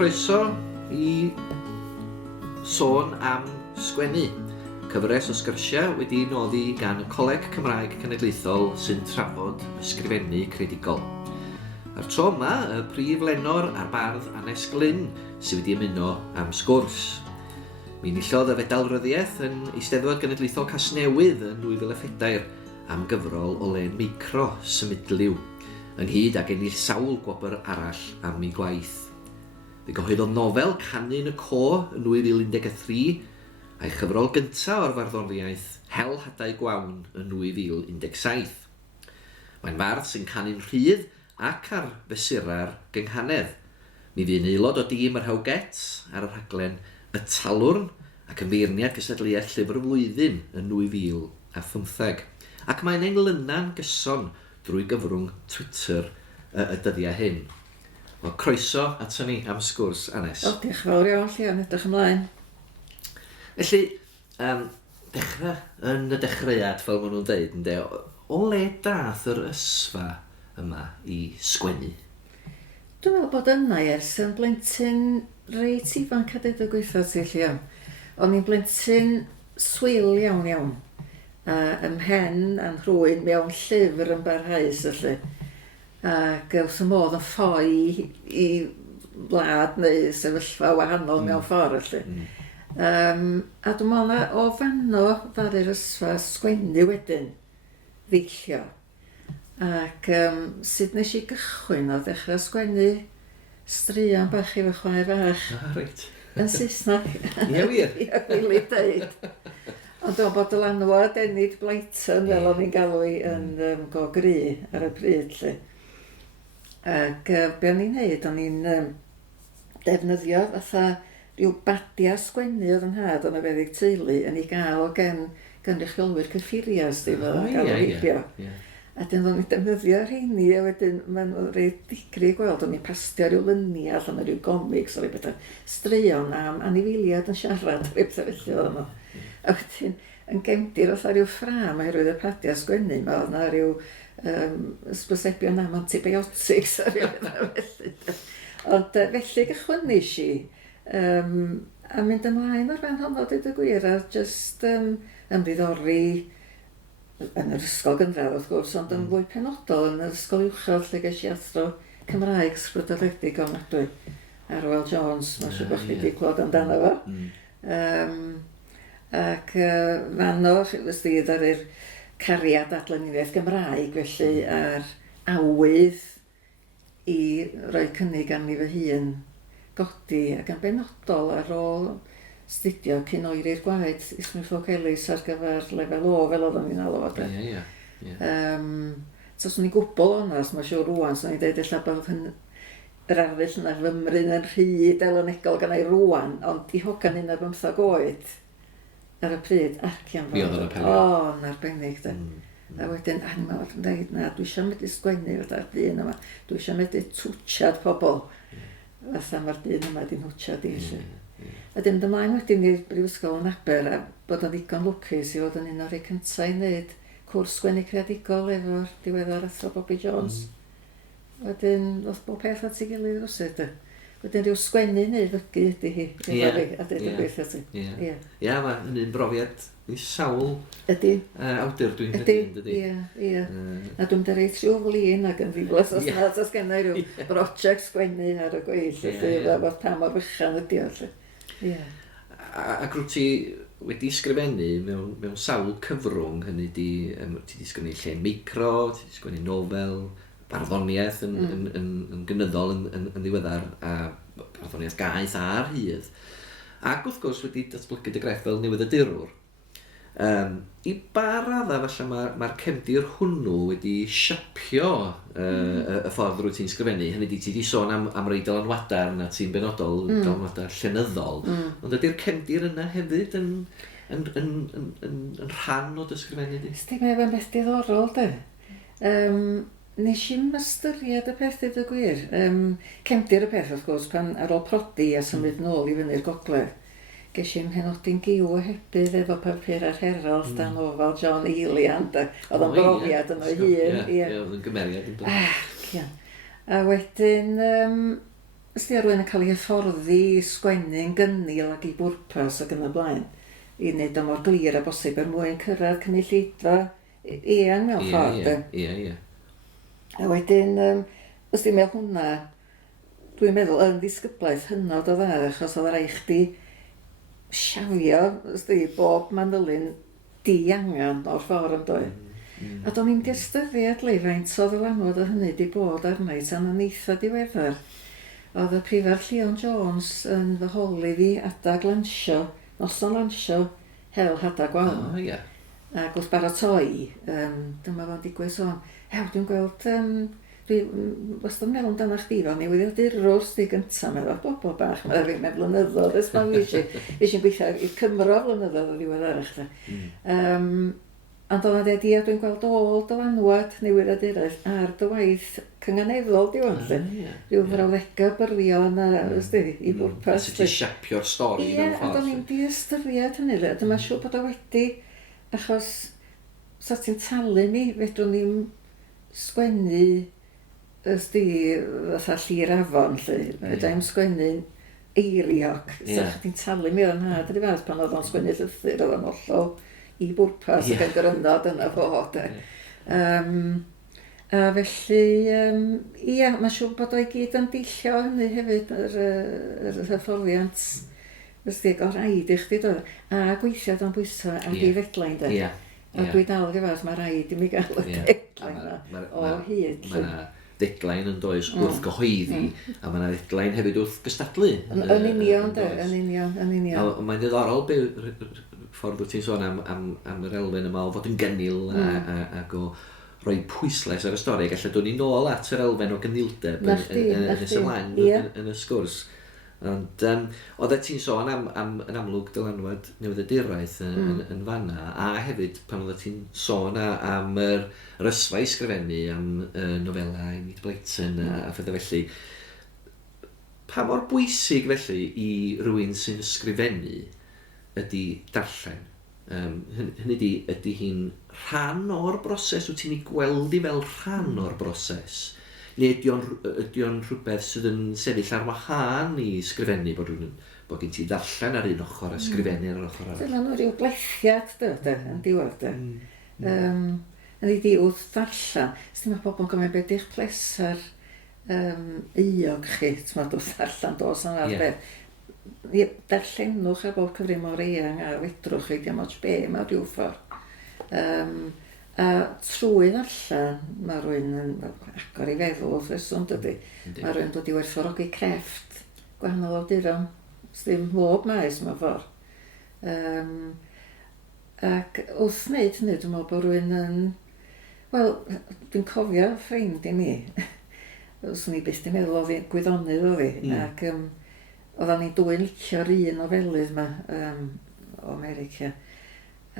Croeso i sôn am Sgwennu, cyfres o sgyrsiau wedi noddi gan y Coleg Cymraeg Genedlaethol sy'n trafod ysgrifennu creadigol. Ar tro yma, y prif lenor a'r bardd Annes Glynn sydd wedi ymuno am sgwrs. Mi nillodd y Fedal Ryddiaith yn Eisteddfod Genedlaethol Casnewydd yn 2014 am gyfrol o len micro symudliw, ynghyd ag ennill sawl gwobr arall am ei gwaith. Fe gyhoeddodd nofel Canu yn y Co yn 2013 a'i chyfrol gyntaf o'r farddoniaeth Hel Hadau Gwawn yn 2017. Mae'n fardd sy'n canu'n rhydd ac ar fesura'r gynghanedd. Mi fy'n aelod o dîm yr Hawget ar y rhaglen Y Talwrn ac yn feirniad gystadleuaeth llyfr y flwyddyn yn 2015. Ac mae'n englynan gyson drwy gyfrwng Twitter y dyddiau hyn. Wel, croeso ato ni am sgwrs, Annes. O, diolch fawr iawn, Llion, edrych ymlaen. Felly, dechrau yn y dechreuad, fel maen nhw'n dweud, ynddo, o le dath yr ysfa yma i sgwennu? Dwi'n meddwl bod yna ers yn blentyn reit ifanc a deud y gweithio ti, Llion. O'n i'n blentyn swil iawn. Ymhen a'n rhywun mewn llyfr yn barhaus, felly. Ac wrth y modd yn ffoi i wlad neu sefyllfa wahanol mewn ffordd, felly. A dwi'n meddwl o fanno ddaru'r ysfa sgwennu wedyn ddeillio. Ac sut nes i gychwyn o ddechrau sgwennu straeon bach i fy chwaer fach. Reit. Yn Saesneg. Ie wir? Ie, gwili deud. Ond dwi'n bod y lanwad enid Blighton, fel o'n i'n galw i yn Go Gry ar y pryd, lle. Ac be o'n i'n neud, o'n i'n defnyddio fatha rhyw badia sgwennu oedd yn had o'n y feddyg teulu yn ei gael o gen gynrychiolwyr cyffurias, di fel yn gael o ribio. A dyn o'n i'n defnyddio rheini, a wedyn mae'n rhaid digri gweld, o'n i'n pastio rhyw lynia allan o rhyw gomics o rhyw bethau straeon am anifiliad yn siarad, rhyw bethau felly oedd yno. A wedyn, yn gefndir oedd rhyw ffram oherwydd y padia sgwennu, mae oedd yna rhyw ysbysebion am antibiotics a rhyw bethau felly. Ond felly gychwynnis i, a mynd ymlaen o'r fan honno, dweud y gwir, a just ymddiddori yn yr ysgol gynradd, wrth gwrs, ond yn fwy penodol yn yr ysgol uwchradd lle ges i athro Cymraeg ysbrydoledig ofnadwy ar Wel Jones, mae'n siŵr bod chi wedi clywed amdano fo. Ac fanno, ysdyd ar yr cariad adleniaeth Gymraeg, felly ar awydd i roi cynnig am i fy hun godi ac yn benodol ar ôl astudio cyn oeri'r gwaed Ysgol Lewis ar gyfer lefel O, fel oedden ni'n alw o. Os o'n i'n gwbl onas, mae'n siŵr rwan, so o'n i'n dweud eich bod yr arddull yna fymryn yn rhyd elonegol gan ei rwan, ond i hogan 15 oed ar y pryd, arcian fawr. Mi oedd yn apelio. O, yn arbennig, da. A wedyn, ni'n meddwl yn dweud, na, dwi eisiau medru sgwennu fatha'r dyn yma, dwi eisiau medru twtsiad pobl, fatha mae'r dyn yma di'n hwtsiad i eisiau. A dim ymlaen wedyn i'r Brifysgol yn Aber, a bod o'n ddigon lwcus i fod yn un o'r rhai cyntaf i wneud cwrs sgwennu creadigol efo'r diweddar athro Bobby Jones. Wedyn, oedd bob peth at ei gilydd rwsyd. Wedyn rhyw sgwennu neu ddygu ydy hi, a dweud y gweithio ti. Ie, mae hynny'n brofiad i sawl awdur dwi'n credu. Ie. A dwi'n mynd reit rhyw flin ac yn ddiflas os nad os gennau rhyw brosiect sgwennu ar y gweith, felly pa mor fychan ydi o. Ac rwyt ti wedi ysgrifennu mewn sawl cyfrwng, hynny ti wedi sgwennu lle micro, ti wedi sgwennu nofel, barddoniaeth yn gynyddol yn ddiweddar, a barddoniaeth gaeth a'r hydd. Ac wrth gwrs wedi datblygu dy grefft fel newyddiadurwr. I ba radda falle mae'r cefndir hwnnw wedi siapio y ffordd rwyt ti'n sgrifennu. Hynny ti wedi sôn am rei dylanwadau na ti'n benodol, dylanwadau llenyddol. Ond ydy'r cefndir yna hefyd yn rhan o dysgrifennu di? Dim efo'n beth diddorol, de. Nes i'n ystyried y peth dweud y gwir. Cefndir y peth, wrth gwrs, pan ar ôl prodi a symud nôl i fyny'r gogledd. Ges i'n henodi'n giw ohebydd efo papur ar Herald dan ofal John Llion, oedd o'n brofiad yn o'i hun. Ie, oedd yn gymeriad yn dod. A wedyn, ysdi ar rwy'n cael ei hyfforddi i sgwennu'n gynnil ac i bwrpas ac yn y blaen, i wneud o mor glir a bosib mwyn cyrraedd cynulleidfa eang mewn ffordd. Ie. A wedyn, ysdi mewn hwnna, dwi'n meddwl yn ddisgyblaeth hynod o dda, achos oedd rhaid chdi siafio, ysdi, bob manylun di-angan o'r ffordd yn dweud. A do'n i'n dystyried le faint o ddylanwad o hynny di bod arna i tan yn eitha diweddar. Oedd y Prifysgol Llion Jones yn fy holi fi adag lansio, noson lansio, hel hadag gwawn. Ac wrth baratoi, dyma fo'n digwydd sôn, dwi'n gweld, dwi wastad yn meddwl amdana chdi fel newyddiadurwr sti gyntaf, meddwl bobl bach, meddwl flynyddoedd, ys ma fi eisiau gweithio i'r Cymro flynyddoedd o ddiwedd arach. Ond oedd e di a dwi'n gweld ôl dylanwad newyddiaduraeth ar dy waith cynganeddol diwan. Rhyw frawddegau byrion i bwrpas. Sut i siapio'r stori mewn ffordd. Ie, a do'n i'n di ystyried hynny. Dyma siŵr bod o wedi, achos sa ti'n talu mi, fedrwn ni'n sgwennu fatha Llŷr Afon, fedrwn sgwennu eiriog. Sa ti'n talu mi o'n had yr i fath pan oedd o'n sgwennu llythyr, oedd o'n hollol i bwrpas ac yn gyrynod yna fod. A felly, mae'n siŵr bod o'i gyd yn dillio hynny hefyd, yr hyfforddiant ysdig o rhaid i chdi dod. A gweithio o'n bwyso ac i fedlain. A dwi dal gyfas, mae rhaid i mi gael y deadline o hyd. Mae yna deadline yn does wrth gyhoeddi, a mae yna deadline hefyd wrth gystadlu. Yn union, yn union. Mae'n ddiddorol ffordd wyt ti'n sôn am yr elfen yma o fod yn gynnil ac o rhoi pwysles ar y stori. Gallu dod i nôl at yr elfen o gynildeb yn ysymlaen yn y sgwrs. Ond oedd ti'n sôn am yn amlwg dylanwad newyddiaduraeth yn fanna, a hefyd pan oedd ti'n sôn am yr ysfa i ysgrifennu, am nofelau, nid Bleiton a phethau felly. Pa mor bwysig felly i rywun sy'n ysgrifennu ydy darllen? Hynny ydy hi'n rhan o'r broses, wyt ti'n ei gweld i fel rhan o'r broses? Neu ydy o'n rhywbeth sydd yn sefyll ar wahân i ysgrifennu, bod gen ti darllen ar un ochr a ysgrifennu ar yr ochr arall? Dyna nhw rhyw blethiad yn diwedd. Yn ei di wrth darllen, sydd mae pobl yn gofyn beth i'ch plesar euog chi, wrth darllen dos yn arbed. Darllenwch ar bob cyfri mor eang a wedrwch chi dim ots be mewn rhyw ffordd. A trwy ddarllen, mae rhywun yn agor i feddwl wrth reswm dydy. Mae rhywun dod i werthfawrogi crefft gwahanol awduron, ddim mob maes mewn ffordd. Ac wrth wneud hynny, dwi'n meddwl bod rhywun yn... Wel, dwi'n cofio ffrind i mi. Swn i byth di meddwl o fi, gwyddonydd o fi. Ac oedden ni'n dwy'n licio'r un nofelydd yma o America.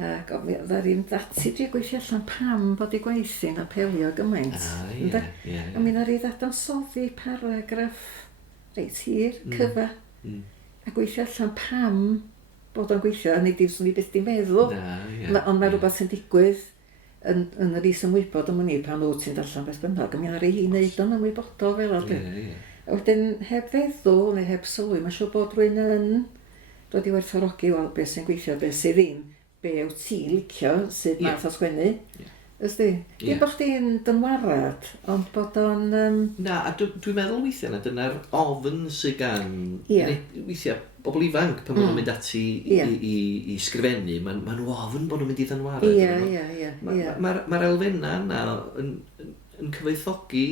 Ac oedden ni'n ddati dwi gweithio allan pam bod i gweithi'n apelio gymaint. A mi na'r i ddadansoddi paragraff reit hir, cyfa. A gweithio allan pam bod o'n gweithio, a nid swn i byth di meddwl. Ond mae rhywbeth sy'n digwydd yn yr is ymwybod am hynny pan wyt ti'n darllen beth bynnag. A mi na'r i wneud o'n ymwybodol fel ydy. A wedyn, heb feddwl neu heb sylwi, mae'n siŵr bod rwy'n yn dod i werthfawrogi weld beth sy'n gweithio, beth sydd ddim, be yw ti'n licio, sydd math o sgwennu. Ysdi? Dim bod chdi'n dynwarad, ond bod o'n... Na, a dwi'n meddwl weithiau na dyna'r ofn sydd gan weithiau bobl ifanc pan maen nhw'n mynd ati i sgrifennu, maen nhw ofn bod nhw'n mynd i dynwarad. Mae'r elfenna yna yn cyfoethogi,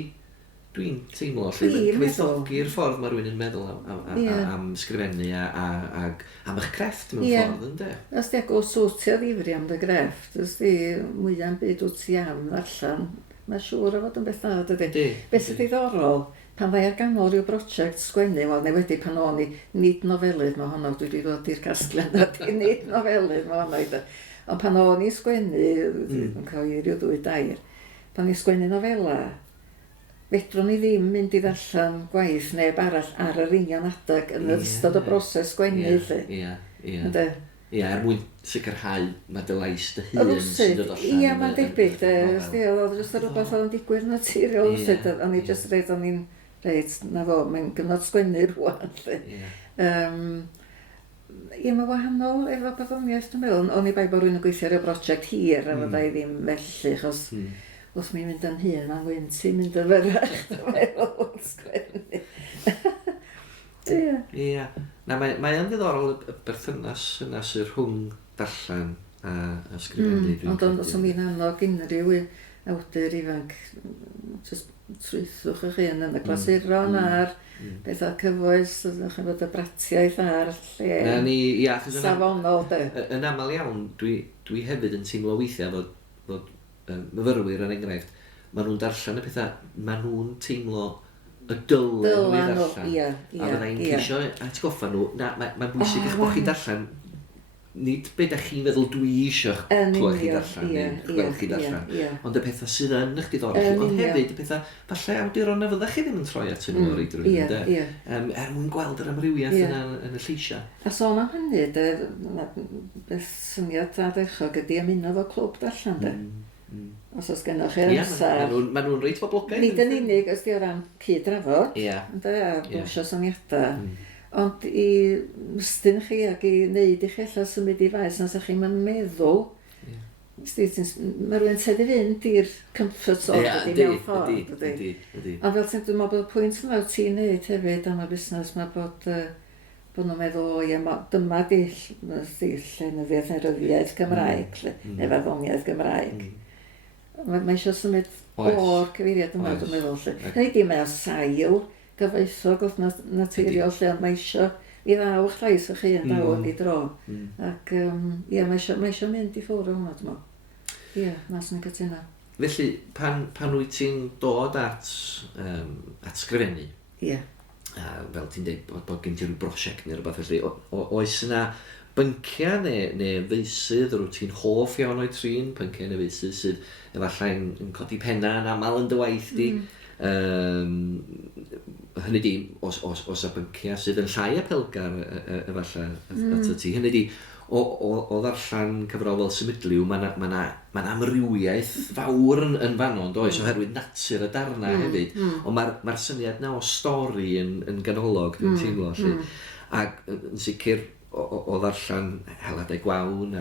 dwi'n teimlo, cyfoethogi'r ffordd mae rhywun yn meddwl am sgrifennu ac am eich crefft mewn ffordd, ynddo? Os di agos wrtio ddifri am dy grefft, os di mwyaf yn byd wrth i am allan, mae siŵr o fod yn beth dda, dydy. Beth sydd diddorol, pan ddau ar ganol rhyw brosiect sgwennu, wel, neu wedi pan o'n i nid nofelydd mae honno, dwi wedi dod i'r casgliad, nid nofelydd mae honno. Ond pan o'n i sgwennu, yn cael i ryw ddwy dair, pan o'n i sgwennu nofela, fedrwn ni ddim mynd i ddarllen gwaith neb arall ar yr union adag yn ystod y broses sgwennu. Er mwyn sicrhau mae dy lais dy hun sy'n dod allan. Mae'n debyg. Oedd jyst rhywbeth oedd yn digwydd naturiol. O'n i jyst reid o'n i'n reit, na fo, mae'n gyfnod sgwennu rwan. Ie, mae wahanol efo barddoniaeth, dwi'n meddwl. O'n i bai bod rwy'n gweithio ar y brosiect hir, a fod i ddim felly, achos wrth mi'n mynd yn hyn, mae'n wynt i'n mynd yn fyrrach, dwi'n meddwl, sgwennu. Ie. Na, mae'n ddiddorol y berthynas yna sy'n rhwng darllen a ysgrifennu. Ond os o'n i'n annog unrhyw awdur ifanc, trwythwch eich hun yn y glasuron a'r bethau cyfoes, ydych chi'n bod y bratiaeth a'r lle safonol. Yn aml iawn, dwi hefyd yn teimlo weithiau fod myfyrwyr yn enghraifft, maen nhw'n darllen y pethau, maen nhw'n teimlo y dylen nhw i darllen. A fyddai'n ceisio atgoffa nhw, mae'n bwysig eich bod chi darllen, nid beth ydych chi'n feddwl dwi eisiau clywed chi darllen, neu gweld chi darllen, ond y pethau sydd yn eich diddorol chi, ond hefyd y pethau, falle awduron na fyddech chi ddim yn troi at nhw o'r eidrwydd, mwyn gweld yr amrywiaeth yna yn y lleisiau. A sôn am hynny, beth syniad ardderchog ydi ymuno fo clwb darllen, os oes gennych chi'r amser. Maen nhw'n reit boblogaidd. Nid yn unig os di o ran cyd-drafod, a bwysio syniadau. Ond i mystyn chi ac i wneud i chi allan symud i faes nes ych chi'n meddwl, mae rhywun teddi fynd i'r comfort zone ydi mewn ffordd. Ond fel ti'n dwi'n meddwl bod y pwynt yma wyt ti'n neud hefyd am y busnes mae bod nhw'n meddwl, dyma di llenyddiaeth neu ryddiaeth Gymraeg, neu farddoniaeth Gymraeg. Mae eisiau symud o'r cyfeiriad yma, dwi'n meddwl. Hynny di mae o sail gyfoethog wrth naturiol lle, ond mae eisiau i ddawch llais o'ch chi yn dawod i dro. Ac mae eisiau mynd i ffwrdd o hwnna, dwi'n meddwl. Ie, nas yn cytuno. Felly, pan wyt ti'n dod at sgrifennu, fel ti'n dweud bod gen ti rhyw brosiect neu rhywbeth felly, oes yna bynciau neu feisydd rwyt ti'n hoff iawn o'i trin, bynciau neu feisydd sydd efallai yn codi penna yn aml yn dy waith di. Hynny di, os y bynciau sydd yn llai apelgar efallai at ti, hynny di, o ddarllen cyfrol fel Symudliw, mae'n amrywiaeth fawr yn fanno, yn does, oherwydd natur y darna hefyd. Ond mae'r syniad na o stori yn ganolog, dwi'n teimlo. Ac yn sicr o ddarllen Heladau Gwawn a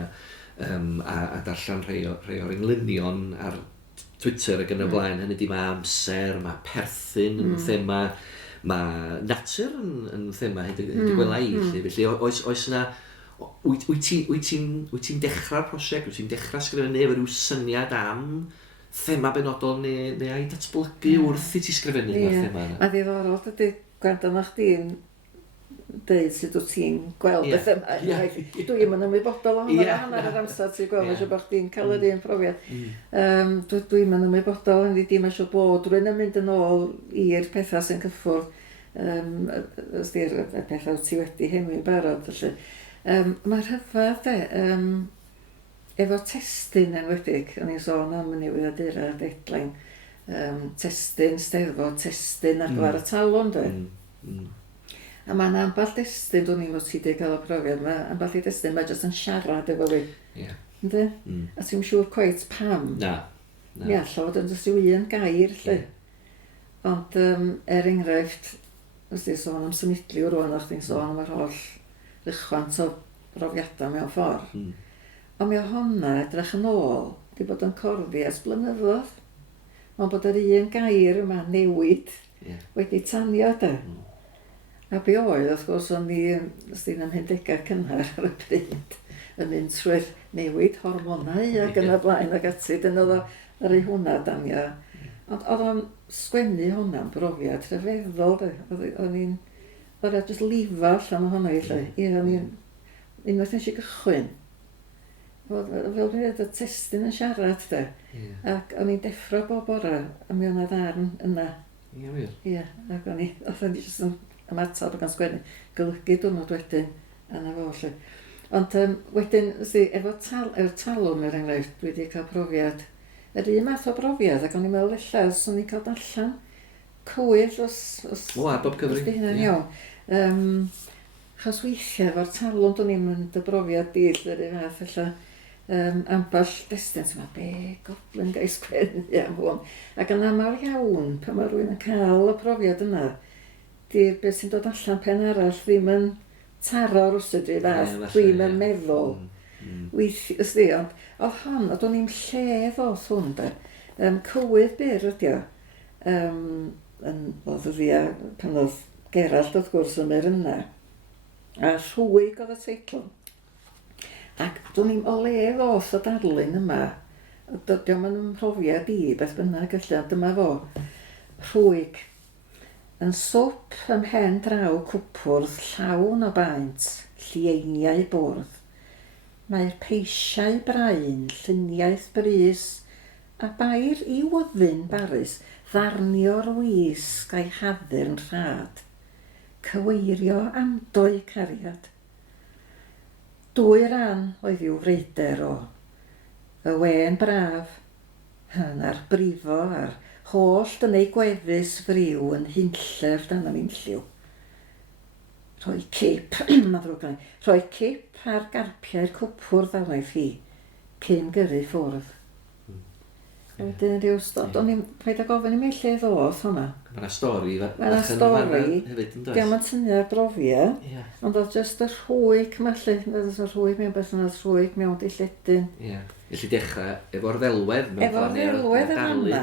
darllen rhai o'r englynion ar Twitter ac yn y blaen, hynny di mae amser, mae perthyn yn thema, mae natur yn thema hyd y gwela i. Felly oes yna, wyt ti'n dechrau'r prosiect, wyt ti'n dechrau sgrifennu efo rhyw syniad am thema benodol neu ai datblygu wrth i ti sgrifennu o'r thema yna? A ddiddorol ydy gwrando na chdi'n dweud sut wyt ti'n gweld beth yma. Dwi'n mynd ymwybodol o hwnna hanner yr amser ti'n gweld, mae'n siŵr bod chdi'n cael yr un profiad. Dwi'n mynd ymwybodol, yn ddim yn siŵr bod rwy'n yn mynd yn ôl i'r pethau sy'n cyffwrdd, os di'r pethau ti wedi henwi'n barod. Mae'r rhyfedd efo testyn enwedig, o'n i'n sôn am y newyddiadura deadline, testyn, steddfod, testyn ar gyfer y talon, a mae'n amball destun, dwi'n ni'n fod ti wedi cael y profiad, amball i destun, mae jyst yn siarad efo fi. Ynddi? A ti'n siŵr cweit pam. Mi all fod yn jyst yw un gair, lle. Ond enghraifft, os ti'n sôn am Symudliw rwan, o'ch ti'n sôn am yr holl rychwant o brofiadau mewn ffordd. Ond mi o honna, edrych yn ôl, di bod yn corddi as blynyddoedd. Mae'n bod yr un gair yma, newid, wedi tanio da. A be oedd, wrth gwrs, o'n i, os di'n am 10 cynnar ar y pryd, yn mynd trwy'r newid hormonau ac yn y blaen ac ati, dyn oedd yr ei hwnna danio. Ond oedd o'n sgwennu hwnna'n brofiad rhyfeddol, oedd i'n jyst lifa allan o hwnna i lle. O'n i'n unwaith nes i gychwyn. Fel dwi'n dweud, y testyn yn siarad, ac o'n i'n deffro bob bore, a mi o'na ddarn yna. Ac o'n i jyst yn ymatab ac yn sgwennu, golygu diwrnod wedyn yna fo lle. Ond wedyn, efo talwn er enghraifft, dwi wedi cael profiad, yr un math o brofiad, ac o'n i'n meddwl ella, os o'n i'n cael darllen cywir os bob cyfri. hynna'n iawn. Chos weithiau efo'r talwn, dwi'n i'n mynd y brofiad dill yr un fath ella, amball destun, sy'n meddwl, be goblin gael sgwennu am hwn. Ac yn aml iawn, pan mae rhywun yn cael y profiad yna, di'r beth sy'n dod allan pen arall ddim yn taro rwsyd i fath, dwi'n yn meddwl. Weithio, ond oedd hon, oedd o'n i'n lle ddoth hwn, da. Cywydd byr ydi o. Oedd ydi a, pan oedd Gerallt wrth gwrs yn yr yna. A rhwyg oedd y teitl. Ac dwi'n i'n o le ddoth y darlun yma, diolch yn ymhrofiad i, beth bynnag allan, dyma fo. Rhwyg. Yn swp ymhen draw cwpwrdd llawn o baent, llieiniau bwrdd. Mae'r peisiau brain, lluniaeth brys, a bair i wyddyn barus, ddarnio'r wisg a'i haddur'n rhad. Cyweirio amdoi cariad. Dwy ran oedd i'w freider o. Y wen braf, a'r brifo a'r holl dynau gwefus friw yn hunllef dan am unlliw. Rhoi cip, rhoi cip ar garpiau'r cwpwrdd ddawaith hi, cyn gyrru ffwrdd. Wedyn rhyw stod, o'n i'n rhaid ag ofyn i mi lle ddoth hwnna. Mae'na stori Mae'na stori, diolch yn tynnu ar brofiad, ond oedd jyst y rhwyg ma lle, oedd y rhwyg mewn beth yna'r rhwyg mewn dilledyn. Felly dechrau efo'r ddelwedd mewn ffordd. Efo'r ddelwedd yna,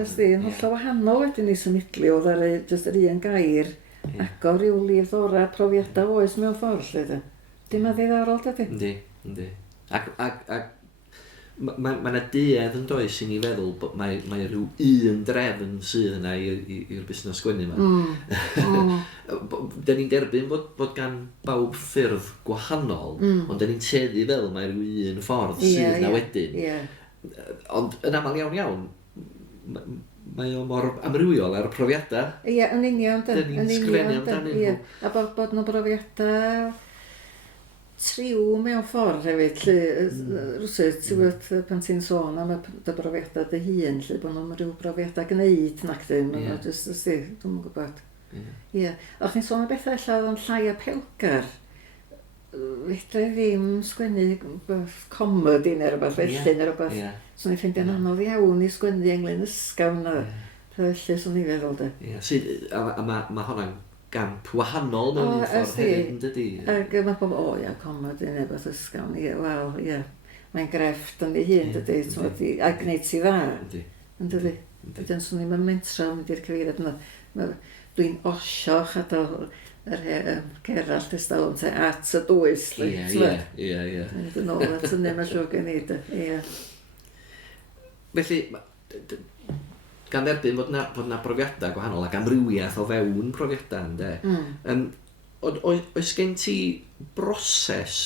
ysdi'n hollol wahanol wedyn i symudlu, oedd ar jyst yr un gair, agor i'w lif ddora profiadau oes mewn ffordd lle. Dim a ddiddorol dydy? Yndi. Ac Mae'na duedd yn does i ni feddwl bod mae rhyw un drefn sydd yna i'r busnes sgwennu yma. Da ni'n derbyn bod gan bawb ffyrdd gwahanol, ond da ni'n teddu fel mae rhyw un ffordd sydd yna wedyn. Ond yn aml iawn, mae o mor amrywiol ar y profiadau. Ie, yn union. Da ni'n sgrennu amdano nhw. A bod nhw'n profiadau triw mewn ffordd hefyd, rwysyd, ti'n bod pan ti'n sôn am y brofiadau dy hun, lle bod nhw'n rhyw brofiadau gwneud nac ddim, dwi'n gwybod. O'ch chi'n sôn am bethau ella oedd yn llai a pelgar, fedra ddim sgwennu comedy neu rhywbeth felly neu rhywbeth. So ni'n ffeindio'n anodd iawn i sgwennu englyn ysgafn na, felly swn i'n feddwl de. A mae hwnna'n gamp wahanol mewn un ffordd hefyd yn dydi. Ac mae pobl, comedy neu beth ysgafn, mae'n grefft yn ei hun dydi, a gwneud ti dda. Yn dydi. Wedyn swn i'n mentra mynd i'r cyfeiriad yna. Dwi'n osioch adael yr Gerallt ystalwm te at y dwys. Ie. Dwi'n ôl at yna mae'n siŵr gen i. Felly, gan dderbyn bod na profiadau gwahanol ac amrywiaeth o fewn profiadau, ynddo. Oes gen ti broses,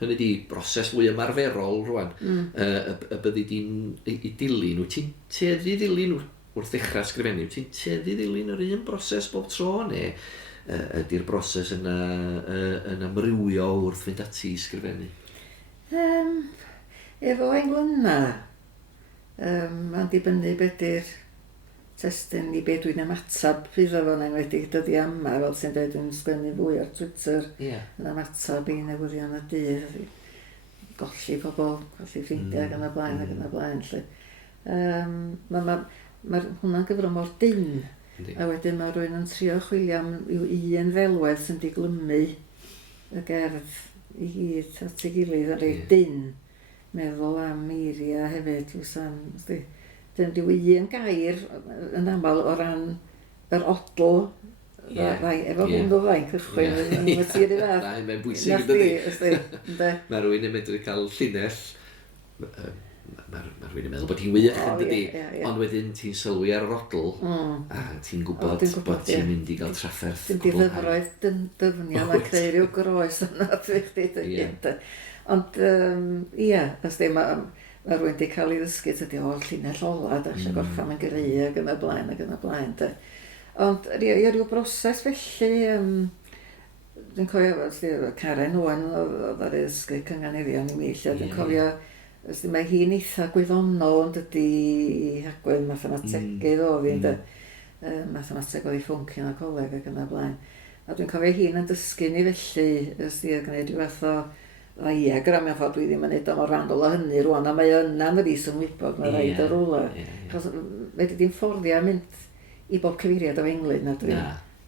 hynny di, broses fwy ymarferol rwan, y byddi di'n dilyn, wyt ti'n tueddu dilyn wrth ddechrau ysgrifennu, wyt ti'n tueddu dilyn yr un broses bob tro, neu ydy'r broses yn amrywio wrth fynd ati ysgrifennu? Efo englynna, mae'n dibynnu beth di'r testyn i beth dwi'n ymatab iddo fo'n enwedig dyddi yma, fel sy'n dweud yn sgwennu fwy ar Twitter, yn ymatab i newyddion y dydd, golli pobl, golli ffrindiau ac yn y blaen. Mae hwnna'n gyfrwng mor dyn, a wedyn mae rhywun yn trio chwilio am un ddelwedd sy'n diglymu y gerdd i hyd at ei gilydd yn rhaid dyn, meddwl am eiria hefyd, Dyn rhyw un gair yn aml o ran yr odl, efo hwnnw ddau'n cychwyn, yn tir i fath. Mae'n bwysig yn dydi. Mae rhywun yn medru cael llinell, mae rhywun yn meddwl bod hi'n wych yn dydi, ond wedyn ti'n sylwi ar yr odl, a ti'n gwybod bod ti'n mynd i gael trafferth. Dim difyfroedd dyfnion a creu rhyw groes yna, ond mae rhywun wedi cael ei ddysgu, tydi o'r llinell ola, da eisiau gorffan yn gyrru ac yn y blaen. Ond rhyw broses felly, dwi'n cofio, Karen Owen oedd ar ysgu cynganeddion i mi, dwi'n cofio, mae hi'n eitha gwyddonol ond ydi i hagwedd mathemategydd oedd hi'n mathemateg oedd i ffwnc yn y coleg ac yn y blaen. A dwi'n cofio hi'n yn dysgu ni felly, gwneud rhyw fath o ddiagram mewn ffordd dwi ddim yn edrych mor rannol o hynny rwan, a mae yna'n yr is-ymwybod, mae rhaid o rwla. Chos wedi di'n fforddio mynd i bob cyfeiriad o englyn na dwi.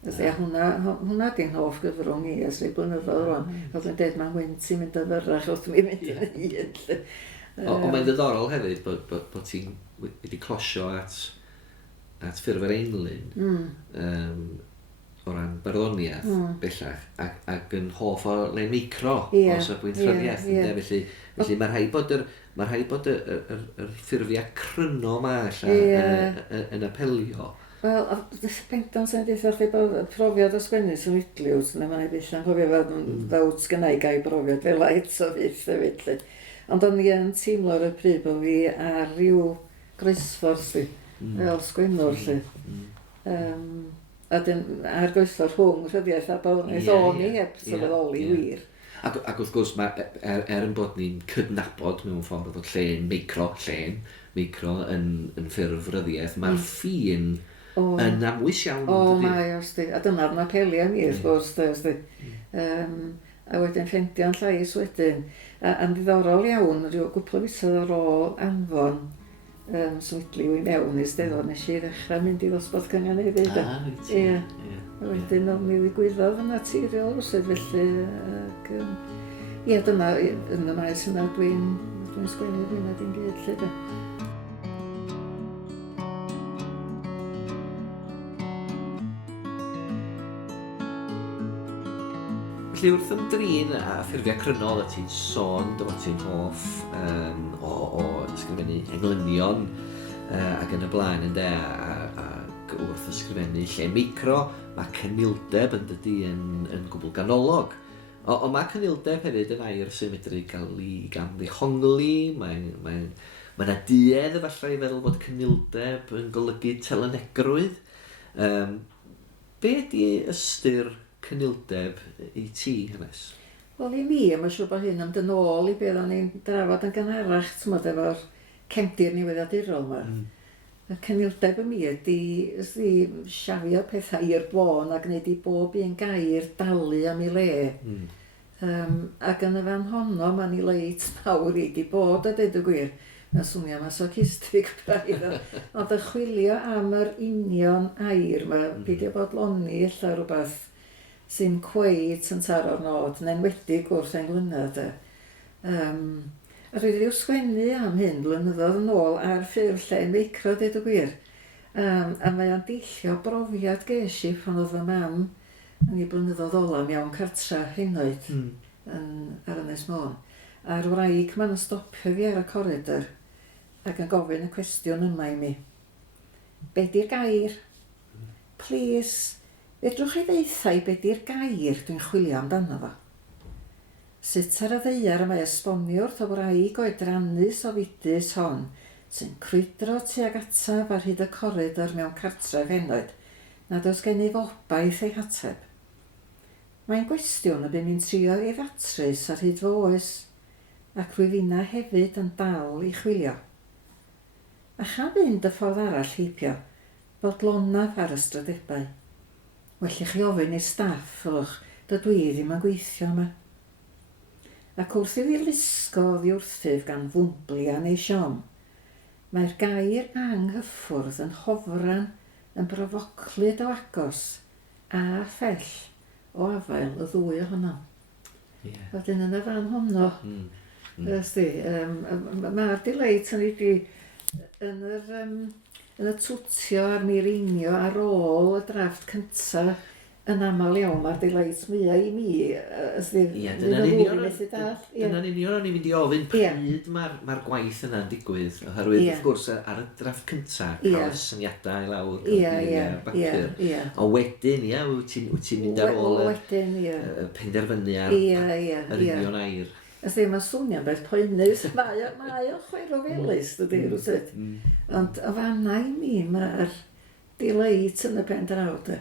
Hwna di'n hoff gyfrwng i ers rei blynyddoedd rwan. Fel dwi'n dweud, mae'n wynt i'n mynd o fyrrach os dwi'n mynd yn un. Ond mae'n ddiddorol hefyd bod ti'n wedi closio at ffurf yr englyn o ran barddoniaeth bellach ac yn hoff o len micro o safbwynt ryddiaith. Felly mae'n rhaid bod yr ffurfiau cryno yma yn apelio. Wel, bendant sy'n dweud wrth i bod profiad o sgwennu sy'n wydliws, neu mae'n bell yn cofio fod yn ddawd sgynnau gael profiad fel eto fydd hefyd. Ond o'n i yn teimlo ar y pryd bod fi ar ryw groesffordd fel sgwennwr. A ar groesffordd rhwng rhyddiaeth a bod yn o'n i heb sylweddoli wir. Ac wrth gwrs, yn bod ni'n cydnabod mewn ffordd o len micro yn ffurf ryddiaeth, mae'r ffin yn amwys iawn. Mae, a dyna'r napeli am i, wrth gwrs. A wedyn ffendio'n llais wedyn. A'n ddiddorol iawn, rhyw gwpl o fisoedd ar ôl anfon swydliw i mewn i Eisteddfod, nes i ddechrau mynd i ddosbarth Canlyniad. Ie. A wedyn o'n mi ddigwyddodd yn naturiol rwsyd felly. Ie, dyna yn y maes yna dwi'n sgwennu dwi'n nad i'n byd lle. Felly wrth ymdrin a ffurfiau crynol y ti'n sôn, dyma ti'n hoff o ysgrifennu englynion ac yn y blaen ynddo, ac wrth ysgrifennu lle micro, mae cynildeb yn dydi yn gwbl ganolog. Ond mae cynildeb hefyd yn air sy'n medru cael ei gamddihongli, mae yna duedd efallai feddwl bod cynildeb yn golygu telenegrwydd. Be ydi ystyr cynildeb i ti, Annes? Wel, i mi, mae'n siŵr bod hyn am dyn ôl i beth o'n i'n drafod yn gynharach, efo'r cefndir newyddiadurol yma. Y cynildeb y mi ydi siafio pethau i'r bôn a gwneud i bob un gair dalu am ei le. Ac yn y fan honno, mae'n i leit mawr i di bod a dweud y gwir. Mae'n swnio masochistig braidd. Ond y chwilio am yr union air yma, beidio bod loni illa rhywbeth sy'n cweid yn taro'r nod, yn enwedig wrth englynedd. A dwi wedi sgwennu am hyn blynyddoedd yn ôl ar ffurf lle micro, dweud y gwir. A mae o'n deillio brofiad ges i pan oedd y mam yn ei blynyddoedd ola mewn cartra Henoed ar Ynys Môn. A'r wraig ma'n stopio fi ar y coridor ac yn gofyn y cwestiwn yma i mi. Be di'r gair? Please, fedrwch chi ddeithau be di'r gair dwi'n chwilio amdano fo? Sut ar y ddeiar y mae esboniwr o wraig oedrannus o fidus hon sy'n crwydro tuag ataf ar hyd y coridor mewn cartref Henoed nad oes gen i fobaith ei hateb. Mae'n gwestiwn y bym i'n trio ei ddatrys ar hyd fy oes ac rwy finna hefyd yn dal i chwilio. A cha fynd y ffordd arall heibio bod lonnaf ar ystradebau. Welly chi ofyn i'r staff, ylwch, dydw i ddim yn gweithio yma. Ac wrth iddi lusgo oddi wrthyf gan fwmblia neu siom, mae'r gair anghyffwrdd yn hofran yn brofoclyd o agos a phell o afael y ddwy ohono. Wedyn yn y fan honno, mae'r delight yn ei yn y twtio a'r mireinio ar ôl y drafft cyntaf yn aml iawn, mae'r delight mwyaf i mi. Dyna'n union o'n i'n mynd i ofyn pryd mae'r gwaith yna'n digwydd. Oherwydd, wrth gwrs, ar y drafft cyntaf, cael syniadau i lawr, bapur. O wedyn, wyt ti'n mynd ar ôl y penderfynu ar yr union air. Mae'n swnio'n beth poenus. Mae o'n chwero felys, dydy, rwysyd. Ond o fanna i mi, mae'r delight yn y pen draw, dy.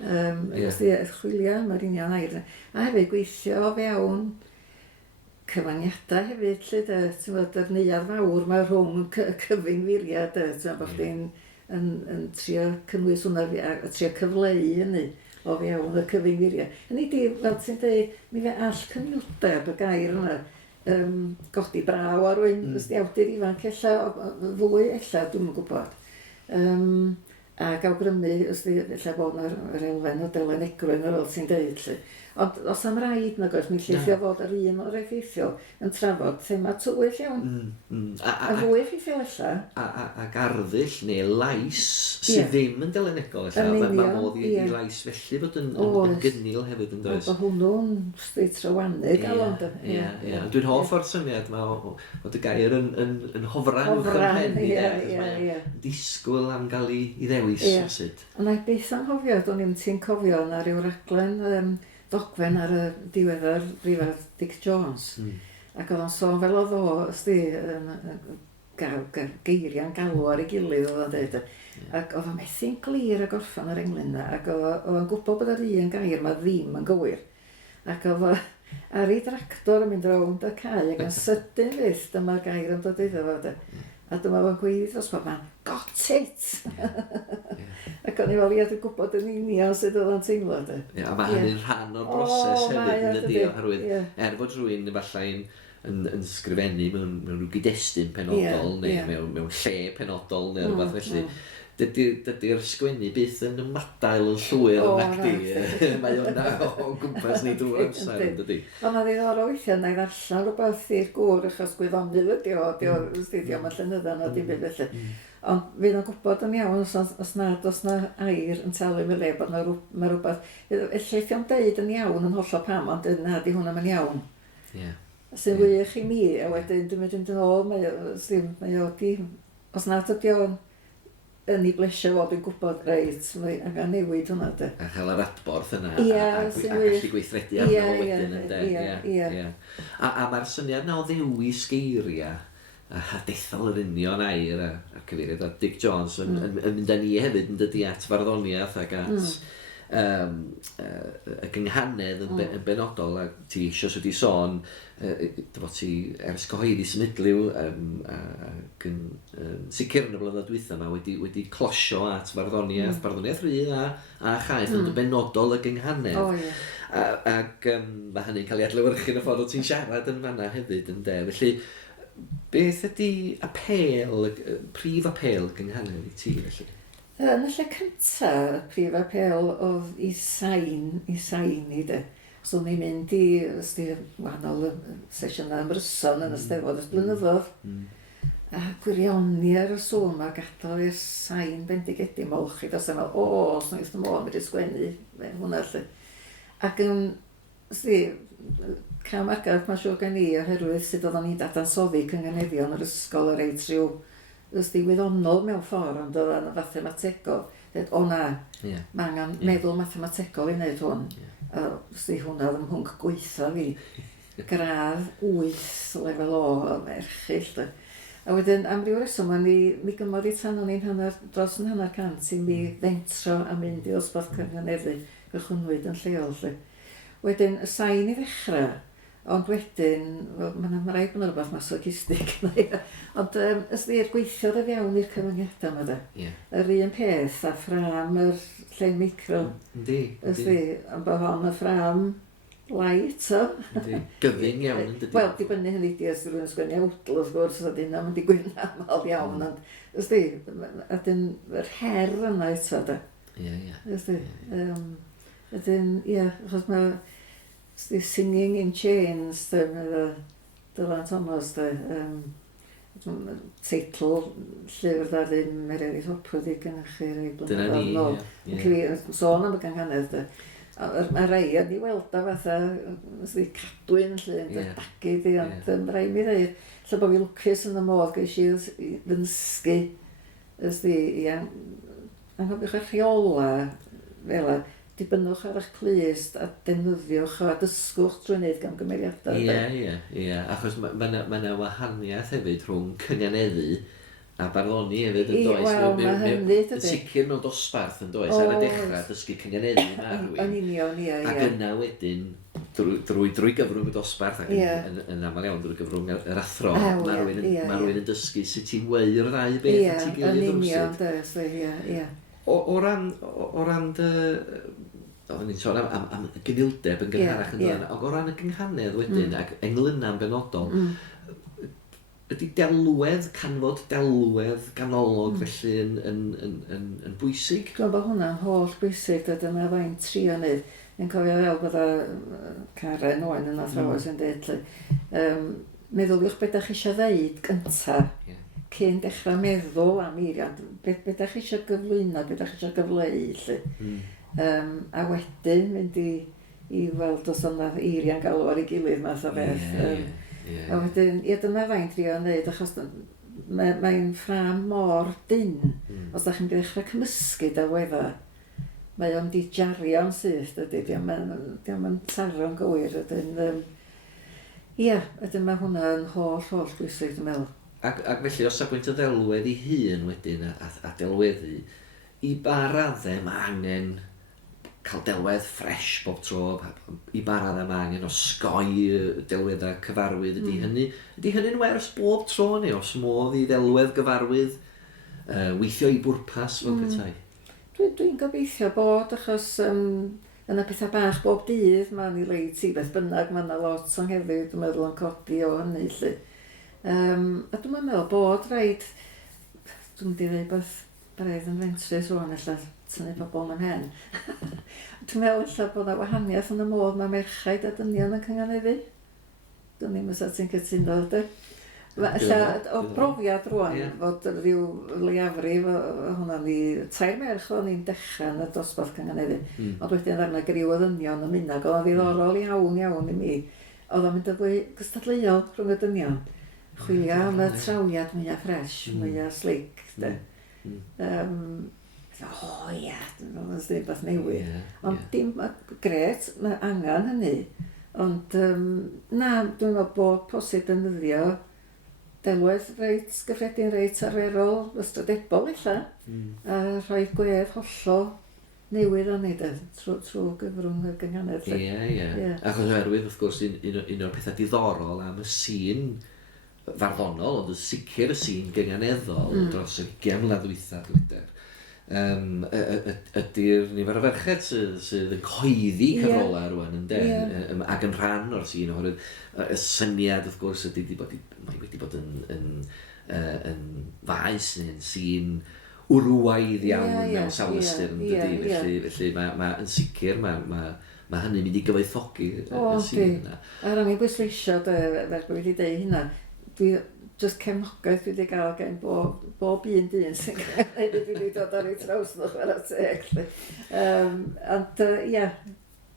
Chwilio am yr union air. A hefyd gweithio o fewn cyfaniadau hefyd, lle dy. Ti'n bod, yr neuad fawr mae rhwng cyfynfuriad, dy. Ti'n bod chdi'n trio cynnwys hwnna a trio cyfleu hynny. o fewn y cyfeiriau. Hynny di, fel ti'n dweud, mi fe all cynniwdeb y gair yna godi braw ar rwy'n awdur ifanc ella, fwy ella, dwi'n yn gwybod. Ac awgrymu, ella bod yna'r elfen o delenegrwydd fel ti'n dweud. Ond os am raid nag oes, mi lleithio fod yr un o'r effeithiol yn trafod thema tywyll iawn. A fwy effeithiol ella. Ac arddull neu lais sydd ddim yn delenegol ella. Mae modd i lais felly fod yn gynnil hefyd yn does. Bod hwnnw'n trawanu gael ond. Dwi'n hoff o'r syniad yma bod y gair yn hofran uwch yn pen. Disgwyl am gael i ddewis sut. Ond na i beth am hofio, dwi'n ddim ti'n cofio na ryw raglen ddogfen ar y diweddar Rifedd Dick Jones. Ac oedd o'n sôn fel oedd o, geiriau'n galw ar ei gilydd oedd o'n dweud. Ac oedd o'n methu'n glir ag orffan yr englyn yna. Ac oedd o'n gwybod bod yr un gair ma ddim yn gywir. Ac oedd o ar ei tractor yn mynd rownd y cae ac yn sydyn fydd dyma'r gair yn dod iddo fo. A dyma fo'n gweithio dros bob man, got it! Ac o'n i fel, ia, dwi'n gwybod yn union sydd oedd o'n teimlo. A mae hynny'n rhan o'r broses hefyd yn ydi, oherwydd bod rhywun efallai yn sgrifennu mewn rhyw gyd-destun penodol neu mewn lle penodol neu rhywbeth felly. Dydy'r sgwennu byth yn ymadael yn llwyr nac di. Mae o'n na o gwmpas ni drwy'r amser yn dydi. Ond oedd i'n o'r weithio na i ddarllen rhywbeth i'r gŵr achos gwyddonydd ydi o, diolch mae llynyddan o dim byd felly. Ond fydd o'n gwybod yn iawn os na air yn talu mewn le bod mae rhywbeth, ellaith o'n deud yn iawn yn hollol pam ond na di hwnna'n yn iawn. Sy'n wych i mi a wedyn dwi'n mynd yn ôl mae o di, os nad ydi o'n yn ei blesio fod yn gwybod reit, ac a newid hwnna de. A chael yr adborth yna, a gallu gweithredu arno fo wedyn ynde. A mae'r syniad na o ddewis geiriau, a dethol yr union air, a cyfeiriad a Dick Jones, yn mynd â ni hefyd yn dydi at farddoniaeth ac at y gynghanedd yn benodol, a ti eisiau wedi sôn, bod ti ers cyhoeddi symudliw ac yn sicr yn y blynyddoedd dwytha yma wedi closio at farddoniaeth rhydd a chaeth yn benodol y gynghanedd. Ac mae hynny'n cael ei adlewyrchu yn y ffordd o ti'n siarad yn fanna hefyd yn de. Felly, beth ydy prif apel gynghanedd i ti felly? Yn y lle cyntaf, y prif apel oedd i sain i de. So ni'n mynd i wahanol sesiynau ymryson yn Eisteddfod blynyddoedd. A gwirioni ar y sŵn a gadael i'r sain bendigedig molchi. Dos yma, os na eithaf môl wedi sgwennu hwnna lle. Ac cam argaf mae'n siŵr gen i oherwydd sydd oedden ni'n dadansoddi cynganeddion yr ysgol yr reit rhyw wyddonol mewn ffordd, ond oedd yna mathemategol. Dweud, mae angen meddwl mathemategol i wneud hwn. A hwnna oedd ymhwnc gweitha fi. Gradd 8 lefel o erchill. A wedyn, am ryw reswm, mi gymod i tan o'n i'n dros yn hanner cant i mi ddentro a mynd i ddosbarth cynganeddu Gwahoddwyd yn lleol. Wedyn, y sain i ddechrau, ond wedyn, mae rhaid bod yn rhywbeth masochistig. Ond ysdi'r gweithio dy fewn i'r cyfyngiadau yma da. Yr un peth a ffram yr llen micro. Ysdi, ond bod hon y ffram light o. Gyfyng iawn yn dydi. Wel, dibynnu hynny di os rwy'n sgwennu awdl, wrth gwrs, oedd yna mynd i gwyn aml iawn. Ysdi, a dyn yr her yna eto da. Ysdi. Ydyn, achos mae Singing in Chains, Dylan Thomas, teitl llyfr ddarlun Mererydd Hopwood i gynnychu rei blynyddoedd nôl. Sôn am y gynghanedd. Mae rhai yn ei weld a fatha cadwyn llun, dagyd i, ond rhaid mi ddweud, lle bod fi lwcus yn y modd geis i ddysgu, anghofiwch ar rheola fel a, dibynnwch ar eich clust a defnyddiwch a dysgwch trwy'n neud gamgymeriadau. Achos mae yna wahaniaeth hefyd rhwng cynganeddu a barddoni hefyd yn does. Wel, mae hynny, dydy. Sicr mewn dosbarth yn does, ar y dechrau dysgu cynganeddu ma rhywun. Yn union, Ac yna wedyn, drwy gyfrwng y dosbarth, ac yn aml iawn drwy gyfrwng yr athro, mae rhywun yn dysgu sut ti'n weir ddau beth at ei gilydd rwsyd. Yn union, O ran oedden ni'n sôn am y gynildeb yn gynharach yn dod. Ac o ran y gynghanedd wedyn, ac englynna'n benodol, ydy delwedd, canfod delwedd ganolog felly yn bwysig? Dwi'n bod hwnna'n holl bwysig, a dyna fain trio wneud. Yn cofio fel bydda Karen oen yn athrawes yn dweud, meddyliwch beth ydych chi eisiau ddeud gyntaf, cyn dechrau meddwl am eiriau, beth ydych chi eisiau gyflwyno, beth ydych chi eisiau gyfleu. A wedyn mynd i weld os yna eiriau'n galw ar ei gilydd math o beth. A wedyn, dyna fain trio wneud, achos mae'n ffram mor dyn. Os ydych chi'n dechrau cymysgu delweddau, mae o'n di jario'n syth, dydy, diolch yn taro'n gywir. Ydyn mae hwnna'n holl bwysig, dwi'n meddwl. Ac felly, os safbwynt o ddelwedd ei hun wedyn a delweddu, i ba raddau mae angen cael delwedd ffres bob tro, i ba raddau mae angen osgoi delweddau cyfarwydd ydy hynny. Ydy hynny'n wers bob tro neu os modd i ddelwedd gyfarwydd weithio i bwrpas fel petai? Dwi'n gobeithio bod, achos yna pethau bach bob dydd, mae'n ei leid ti beth bynnag, mae'n lot o'n heddiw, dwi'n meddwl yn codi o hynny, lle. A dwi'n meddwl bod rhaid, dwi'n di ddweud beth braidd yn fentrus rwan, illa tynnu pobl yn hen. Dwi'n meddwl illa bod yna wahaniaeth yn y modd mae merchaid a dynion yn cynganeddu. Dwi'n ddim yn ti'n cytuno, dy. O brofiad rwan, fod rhyw leiafrif o hwnna ni, tair merch o'n ni'n dechrau yn y dosbarth cynganeddu. Ond wedyn ddarna griw o ddynion yn mynd, oedd o'n ddiddorol iawn i mi. Oedd o'n mynd yn fwy gystadleuol rhwng y dynion. Chwilio am y trawiad mwyaf ffres, mwyaf slick. Dwi'n meddwl beth newydd. Ond dim gret, mae angen hynny. Ond na, dwi'n meddwl bod posib yn ddyddio delwedd reit gyffredin, reit arferol, ystodebol illa, a rhoi gwedd hollol newydd o'n neud trwy gyfrwng y gynghanedd. Achos oherwydd, wrth gwrs, un o'r pethau diddorol am y sy'n farddonol, ond yn sicr y sy'n gynganeddol dros y 20 mlynedd dwytha, ydy'r nifer o ferched sydd yn coeddi cyfrola rwan yn den, ac yn rhan o'r sy'n, oherwydd y syniad, wrth gwrs, mae wedi bod yn faes neu'n sy'n wrwaidd iawn mewn sawl ystyr yn dydi, felly yn sicr mae hynny'n mynd i gyfoethogi y sy'n yna. A rhaid mi bwysleisio, fel wedi dweud hynna, dwi just cefnogaeth dwi wedi cael gen bob un dyn sy'n cael wedi dod ar ei traws nhw ar y teg. Ond,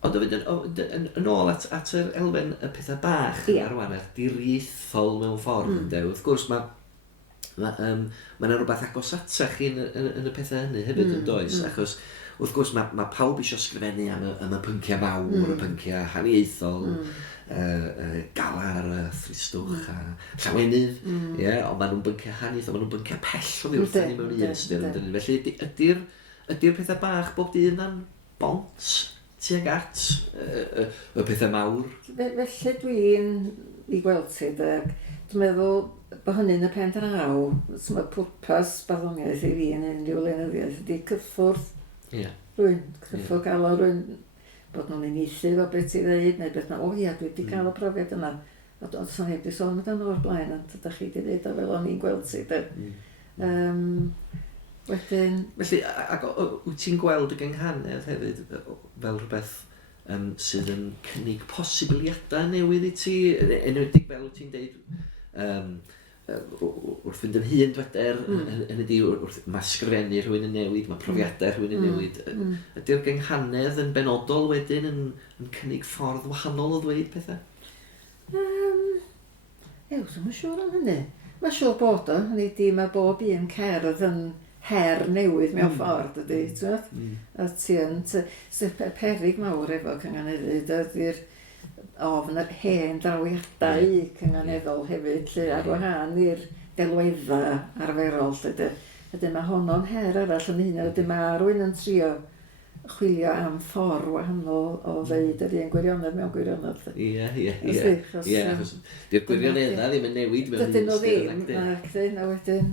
Ond yn ôl at yr elfen y pethau bach yna rwan, diriaethol mewn ffordd, wrth gwrs mae'n rhywbeth agos atach yn y pethau hynny hefyd yn does, achos wrth gwrs mae pawb eisiau ysgrifennu am y pynciau mawr, y pynciau haniaethol, galar, thristwch a llawenydd, ond maen nhw'n bynciau haniaethol, maen nhw'n bynciau pell o ddiwrthyn ni mewn un ystyr. Felly ydy'r pethau bach bob dydd na'n bont tuag at y pethau mawr? Felly dwi'n ei gweld ti, dwi'n meddwl bod hynny'n y pen draw, mae pwrpas barddoniaeth i fi yn unrhyw lenyddiaeth ydy cyffwrdd rwy'n, cyffwrdd gael o rwy'n bod nhw'n unieithu fo beth i ddeud, neu beth na, dwi wedi cael y profiad yna. A dwi'n sôn heb di sôn amdano o'r blaen, ond ydych chi wedi dweud o fel o'n i'n gweld ti. Wedyn... Felly, wyt ti'n gweld y gynghanedd hefyd fel rhywbeth sydd yn cynnig posibiliadau newydd i ti? Enwedig fel wyt ti'n dweud, wrth fynd yn hun dweder, hynny mae sgrifennu rhywun yn newid, mae profiadau rhywun yn newid. Ydy'r gynghanedd yn benodol wedyn yn cynnig ffordd wahanol o ddweud pethau? Dwi'n siŵr am hynny. Mae'n siŵr bod o, hynny di mae bob un cerdd yn her newydd mewn ffordd ydy, a ti yn perig mawr efo cynganeddyd, ydy'r ofn yr hen drawiadau cynganeddol hefyd, lle ar wahân i'r delweddau arferol. Ydyn mae honno'n her arall yn hyn, ydyn mae rwy'n yn trio chwilio am ffordd wahanol o ddeud yr un gwirionedd mewn gwirionedd. Di'r gwirioneddau ddim yn newid mewn un ystyr. Dydyn nhw ddim, a wedyn,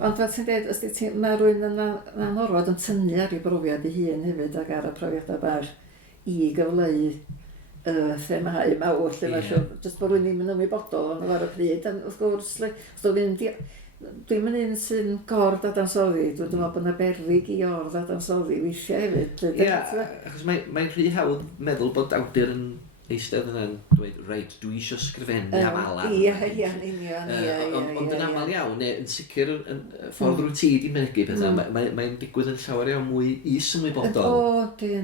Ond fel ti'n dweud, mae rhywun yn anorfod yn tynnu ar ei brofiad ei hun hefyd ac ar y profiadau bach i gyfleu themau mawr, lle mae siw, jyst bod rhywun ddim yn ymwybodol ond ar y pryd. Wrth gwrs, dwi'n mynd un sy'n gord adansoddi, dwi'n meddwl bod yna berig i ord adansoddi weithiau hefyd. Ie, achos mae'n rhy hawdd meddwl bod awdur yn eistedd yna'n dweud, reit, dwi eisiau ysgrifennu am alan. Ie, yn union, Ond yn aml iawn, neu yn sicr ffordd rwy'n ti di mynegu pethau, mae'n digwydd yn llawer iawn mwy is-ymwybodol. O, di.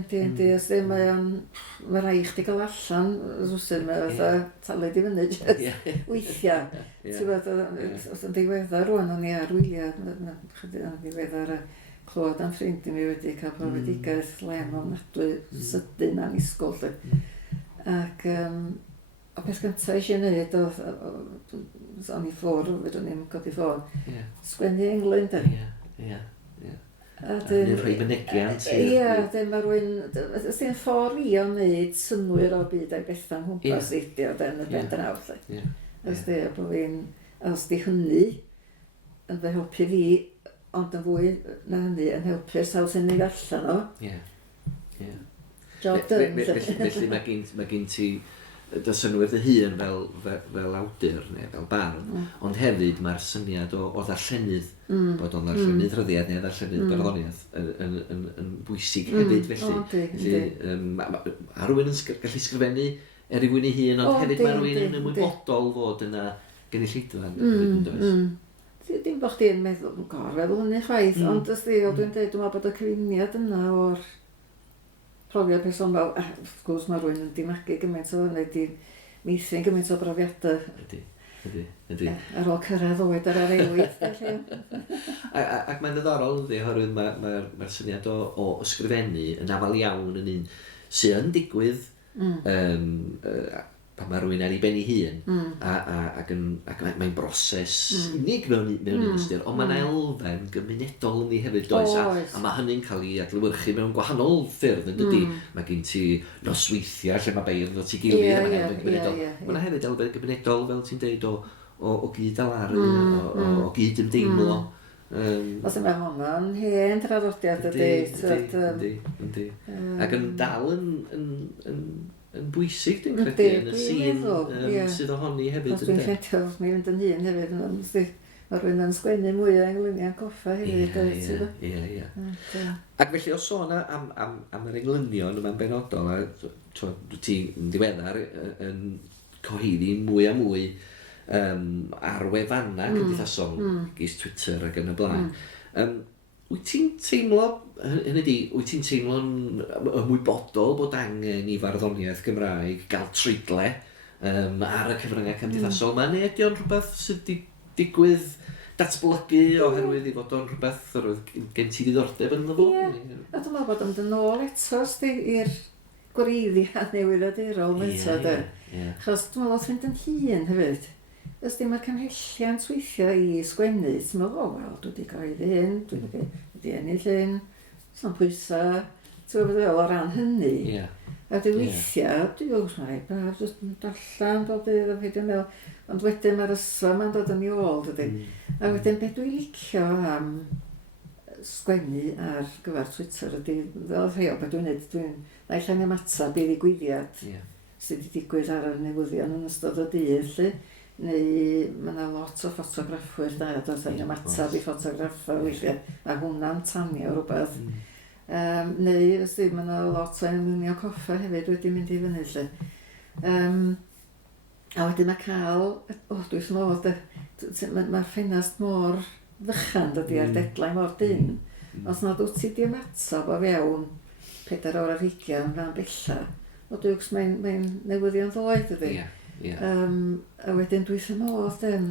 Mae rai chdi gael allan, rwsyn, mae fatha taled i fyny, weithiau. Ti'n bod, os yn ddiweddar rwan, o'n i ar wyliau, yn ddiweddar clywed am ffrind i mi wedi cael profedigaeth lem ofnadwy sydyn annisgol. Ac o beth gyntaf eisiau gwneud oedd o'n i ffwr, fydwn ni'n godi ffôn, sgwennu englyn da. Ie. Neu rhoi mynegiant. Ie, mae rwy'n... Ysdi'n ffordd i o wneud synwyr o'r byd a'i bethau'n hwmpas eidio yn y bend yn awr. Os di hynny yn fy helpu fi, ond yn fwy na hynny yn helpu'r sawl sy'n neud allan o. Ie. Job done. Felly mae gen ti dy synwyr dy hun fel awdur neu fel barn, ond hefyd mae'r syniad o ddarllenydd, bod o'n ddarllenydd ryddiaith neu ddarllenydd barddoniaeth yn bwysig hefyd felly. A rhywun yn gallu sgrifennu i fwyn ei hun, ond hefyd mae rhywun yn ymwybodol fod yna gynulleidfa yn does. Dim bod chdi'n gorfeddwl hynny chwaith, ond dwi'n meddwl bod y cyfuniad yna o'r profiad personol, wrth gwrs mae rhywun yn dimagu gymaint o hynny, di meithrin gymaint o brofiadau. Ydy. Ar ôl cyrraedd oed ar yr eilwyd. Ac mae'n ddiddorol, oherwydd mae'r syniad o ysgrifennu yn afal iawn yn un sy'n yn digwydd pan mae rhywun ar ei ben ei hun ac mae'n broses unig mewn un ystyr, ond mae'n elfen gymunedol yn ei hefyd does, a mae hynny'n cael ei adlewyrchu mewn gwahanol ffyrdd yn dydi. Mae gen ti nosweithiau lle mae beirdd o ti gilydd, mae'n elfen gymunedol. Mae'n hefyd elfen gymunedol fel ti'n deud o gyd alaru, o gyd ymdeimlo. Os yma hwnna'n hen traddodiad ydy. Ac yn dal yn bwysig dwi'n credu yn y sîn sydd ohoni hefyd. Os dwi'n credu, mi fynd yn hun hefyd, mae rhywun yn sgwennu mwy o englyniau coffa hefyd. Ie. Ac felly o sôn am yr englynion yma'n benodol, a ti'n ddiweddar yn coheiddi mwy a mwy ar wefannau cymdeithasol gys Twitter ac yn y blaen. Wyt ti'n teimlo, wyt ti'n teimlo'n ymwybodol bod angen i farddoniaeth Gymraeg gael treidle ar y cyfryngau cymdeithasol yma, neu ydy o'n rhywbeth sydd wedi digwydd datblygu oherwydd i fod o'n rhywbeth gen ti ddiddordeb yn fo? Ie, a dwi'n meddwl bod yn dod nôl eto i'r gwreiddiad newyddiadurol eto. Achos dwi'n meddwl oedd fynd yn hun hefyd. Os dim mae'r cymhelliant weithiau i sgwennu, ti'n meddwl, wel, dwi wedi cael hyn, dwi wedi ennill hyn, sy'n pwysau, ti'n meddwl o ran hynny. A dwi weithiau, dwi'n braf, jyst yn darllen, bob dydd o fyd yn meddwl, ond wedyn mae'r ysfa ma'n dod yn ei ôl, dydy. A wedyn beth dwi'n licio am sgwennu ar gyfer Twitter ydy, fel rhai o beth dwi'n neud, dwi'n naill yn ymatab i ddigwyddiad sydd wedi digwydd ar y newyddion yn ystod o dydd, neu mae yna lot o ffotograffwyr da, does yn ymatab i ffotograffa weithiau, a hwnna'n tanio rhywbeth. Neu, mae yna lot o englyniau coffa hefyd wedi mynd i fyny lle. A wedyn mae cael, dwi'n modd, mae'r ffenast mor ddychan dydy ar deadline mor dyn. Os nad wyt ti di ymatab o fewn 4 awr ar 20 fan bella, dwi'n mae'n newyddion ddoed ydy. A wedyn dwi'n modd yn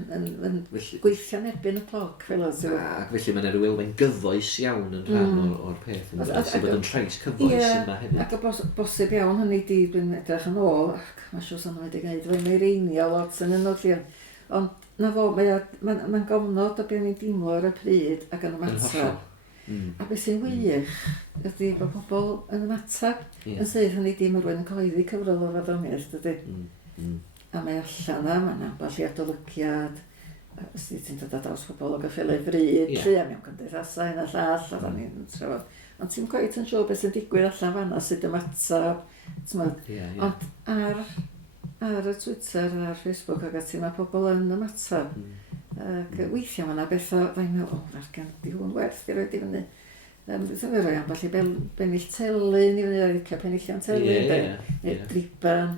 gweithio nebyn y cloc fel oedd. Ac felly mae'n rhyw elfen gyfoes iawn yn rhan o'r peth, sy'n bod yn llais cyfoes yma hefyd. Ac o bosib iawn hynny dwi'n edrych yn ôl, ac mae'n siwrs o'n wedi gwneud, fe'n ei reinio lot yn ynod Llion. Ond na fo, mae'n gofnod o beth ni'n dimlo ar y pryd ac yn ymatab. A beth sy'n wych ydy bod pobl yn ymatab yn sydd hynny dim rwy'n yn coeddi cyfrol o farddoniaeth, dydy. A mae allan yna, mae'n ambell i adolygiad, os ti'n dod â draws pobl o gyffelu fryd, lle am mewn cymdeithasau hyn a llall, a da ni'n trafod. Ond ti'n gweud yn siŵr beth sy'n digwydd allan fanna, sydd ymatab, ond ar y Twitter, ar Facebook ac ati, mae pobl yn ymatab. Ac weithiau mae yna bethau, da i'n meddwl, o, rhaid di hwn werth i roed i fyny. Dwi'n meddwl roi ambell i bennill telyn i fyny, a licio penillion telyn, neu driban.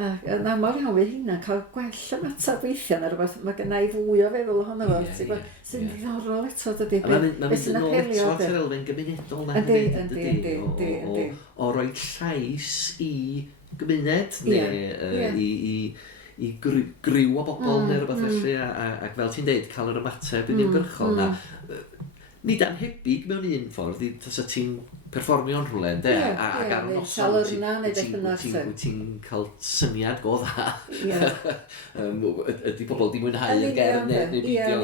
Yn aml iawn fydd hynna'n cael gwell ymatab weithiau na rhywbeth, mae gennau fwy o feddwl ohono fo, sy'n ddiddorol eto, dydy. Mae'n mynd yn ôl eto at yr elfen gymunedol na hynny, o roi llais i gymuned, neu i griw o bobl neu rhywbeth felly, ac fel ti'n deud, cael yr ymateb uniongyrchol na. Nid anhebyg mewn un ffordd, tas ti'n perfformio'n rhywle, ynddo? Ac ar y noson, ti'n cael syniad go dda. Ydy pobl di mwynhau y gerdd neu beidio.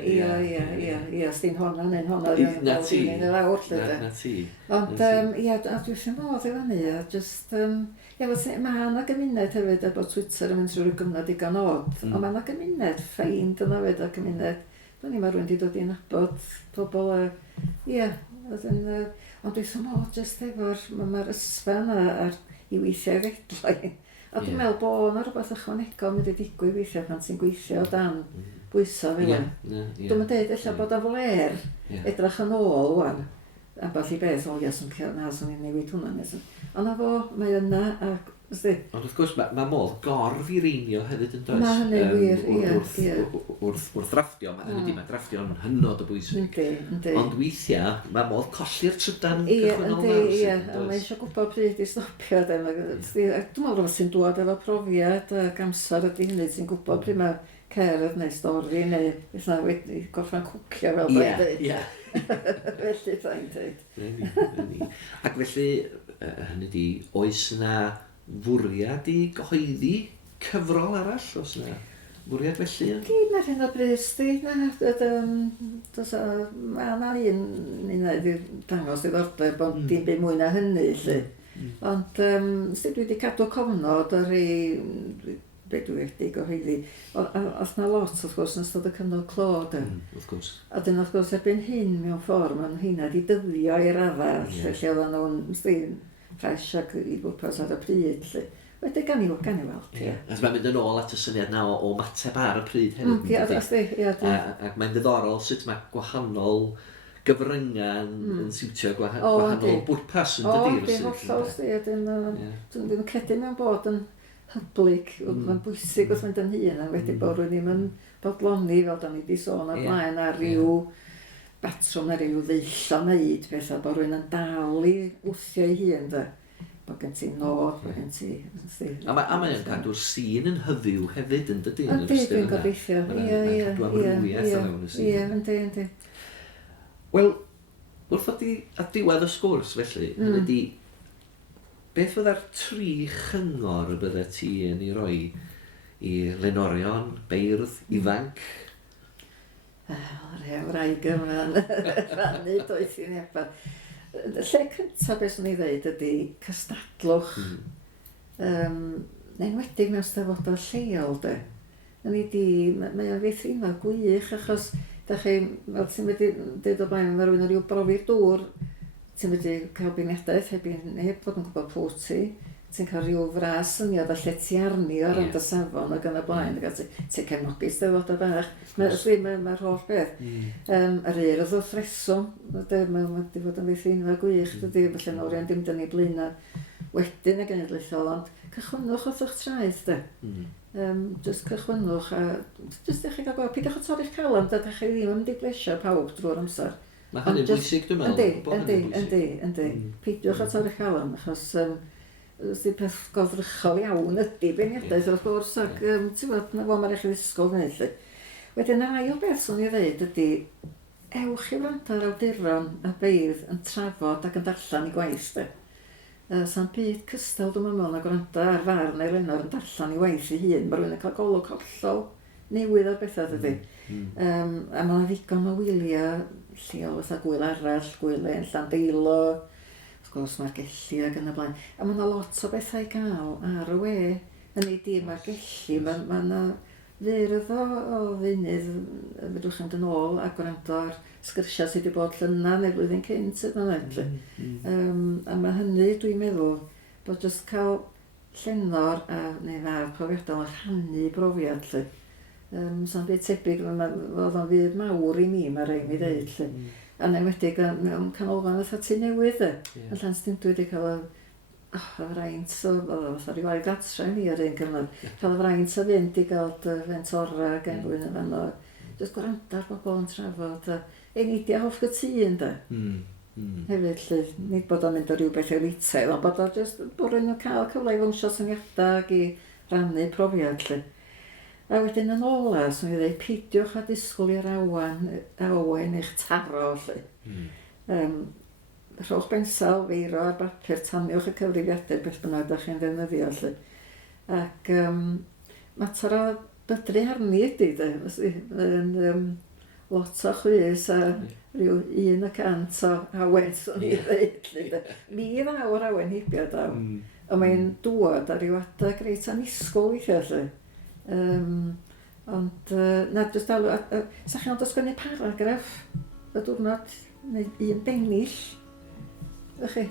Ie, os ti'n honna neu'n honna, na ti. Ond, dwi'n modd i fannu, a just, mae yna gymuned hefyd, a bod Twitter yn mynd trwy'r gymuned digon od, ond mae yna gymuned ffeind yna hefyd, a gymuned, dwi'n ni mae rhywun wedi dod i'n nabod pobl, ond dwi'n modd jyst efo'r, mae'r ysfan ar i weithiau fedlau. A dwi'n meddwl bod yna rhywbeth ychwanegol mynd i digwydd weithiau pan ti'n gweithio o dan bwyso fel yna. Dwi'n dweud eich bod o fler edrych yn ôl wan, ambell i beth, swn i'n newid hwnna. Ond efo, mae yna, ond wrth gwrs, mae modd gorf i reinio hefyd yn does. Mae hynny wir, wrth drafftio, mae drafftio'n hynod o bwysig. Ond weithiau, mae modd colli'r trydan cychwynnol nawr. Ie, mae eisiau gwybod pryd i stopio. Dwi'n meddwl sy'n dod efo profiad ac amser ydy hynny, sy'n gwybod pryd mae cerdd neu stori neu wedi gorffan cwcio fel beth dweud. Felly sa'n dweud. Ac felly, hynny di, oes yna fwriad i gyhoeddi cyfrol arall, os yna fwriad felly? Mae'r hyn o brys, mae yna un i dangos diddordeb, ond dim byd mwy na hynny. Ond dwi wedi cadw cofnod ar ei, beth dwi wedi gyhoeddi, oedd yna lot, wrth gwrs, yn ystod y cyfnod clod. Wrth gwrs. A dyn, wrth gwrs, erbyn hyn mewn ffordd, mae'n hynna wedi dyddio i raddau, lle oedd nhw'n ffres ac i bwrpas ar y pryd. Wedi gan i weld, ie. As mae'n mynd yn ôl at y syniad na o mateb ar y pryd hefyd. Ac mae'n ddiddorol sut mae gwahanol gyfryngan yn siwtio gwahanol bwrpas yn dydi. Hollol, dwi'n credu mewn bod yn hyblyg, mae'n bwysig wrth mynd yn hun, a wedi bod rwy'n ddim yn bodloni fel da ni wedi sôn ar blaen ar ryw batrwm na ryw ddeill o wneud pethau, bod rwy'n yn dal i wthio ei hun, da. Bod gen ti nod, bod gen ti... A mae'n cadw'r sîn yn hyfyw hefyd yn dydi? Dwi'n gobeithio, Mae'n cadw amrywiaeth o mewn y sîn. Ie, yndi. Wel, wrth at diwedd y sgwrs felly, hynny di, beth fydda'r 3 chyngor y bydde ti yn ei roi i lenorion, beirdd, ifanc? Yr wraig yma'n rannu does i'n ebad. Lle cyntaf beth swn i ddeud ydy cystadlwch. Neu'n wedig mewn stafodau lleol, de. Mae o'n feithrinfa gwych, achos da chi, fel ti'n wedi dweud o blaen, mae rhywun yn rhyw brofi'r dŵr, ti'n wedi cael beirniadaeth heb fod yn gwybod pwy ti. Ti'n cael rhyw fras syniad a lle ti arni o rand y safon ac yn y blaen. Ti'n cefnogi stafodau bach. Mae'r holl beth. Yr urdd wrth reswm. Mae wedi fod yn feithrinfa gwych. Felly nawr iawn dim dyn ni blin a wedyn y genedlaethol. Ond cychwynnwch wrth eich traeth. Just cychwynnwch. Just eich chi gael gweld. Pidwch o torri'ch calam. Dydych chi ddim yn diglesio pawb drwy'r amser. Mae hynny'n bwysig dwi'n meddwl. Yndi. Pidwch o torri'ch calam. Achos sy'n peth goddrychol iawn ydy beirniadaeth wrth gwrs ac ti'n bod, mae'r eich ysgol gwneud. Wedyn yr ail beth swn i ddeud ydy ewch i wrando ar awduron a beirdd yn trafod ac yn darllen i gwaith. Sa'n byd cystal dwi'n meddwl na gwrando ar farn neu lenor yn darllen i waith ei hun. Mae rhywun yn cael golwg hollol newydd o'r bethau dydy. A mae'n ddigon o wyliau lleol fatha gwyl arall, gwylen, Llandeilo, wrth gwrs mae'r gelli ac yn y blaen. A mae yna lot o bethau i gael ar y we. Hynny di, mae'r gelli, mae yna fyrdd o ddeunydd fydwch yn dyn ôl a gwrando ar sgyrsiau sydd wedi bod llyna neu flwyddyn cynt sydd yn edrych. A mae hynny, dwi'n meddwl, bod jyst cael llenor neu fardd profiadol a rhannu brofiad. Sa'n byd tebyg, oedd o'n fydd mawr i mi, mae rhaid mi ddeud. A newedig mewn canolfan fatha tu newydd. Yn Llanstindwy wedi cael y fraint o, fatha rhyw ail gatra i mi ar un cyfnod. Cael y fraint o fynd i gael dy fentora gen Glyn yn fanno. Jyst gwrando ar bobl yn trafod. Einidia hoff gytun, da. Hefyd, nid bod o'n mynd o rhywbeth elitaidd, ond bod o'n jyst bwrw nhw'n cael cyfle i fawnsio syniadau ac i rannu profiad. A wedyn yn ola, swn i ddweud, peidiwch a disgwyl i'r awen eich taro. Rhowch bensal, feiro ar bapur, taniwch y cyfrifiadur beth bynnag da chi'n ddefnyddio. Ac mater o bydru arni ydy, lot o chwys a rhyw 100 o awen, swn i ddweud. Mi ddaw'r awen hibio daw. Ond mae'n dŵad ar ryw adeg greit anisgol weithio. Ond na jyst alw, sa'ch chi'n dysgu paragraff y diwrnod neu un bennill. Ydych chi?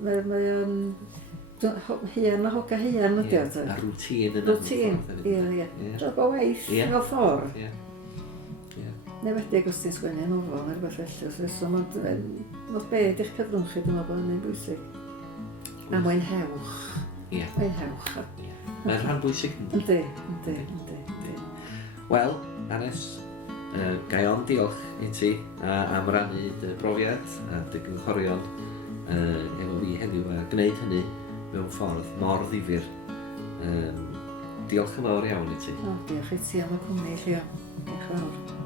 Mae'n hyn a hoga hyn ydy o. A rwtîn yn rwtîn, ie. Drog o waith fel ffordd. Newedig os ti'n sgwennu nofel neu rhywbeth felly. So mae'n beth i'ch cyfrwng chi, dwi'n meddwl bod hynny'n bwysig. A mwynhewch. Mwynhewch. Mae'n rhan bwysig. Yndi. Wel, Annes, gai on diolch i ti am rannu dy brofiad a dy gynghorion efo fi heddiw a gwneud hynny mewn ffordd mor ddifyr. Diolch yn fawr iawn i ti. Diolch i ti am y cwmni, Llion. Diolch yn fawr.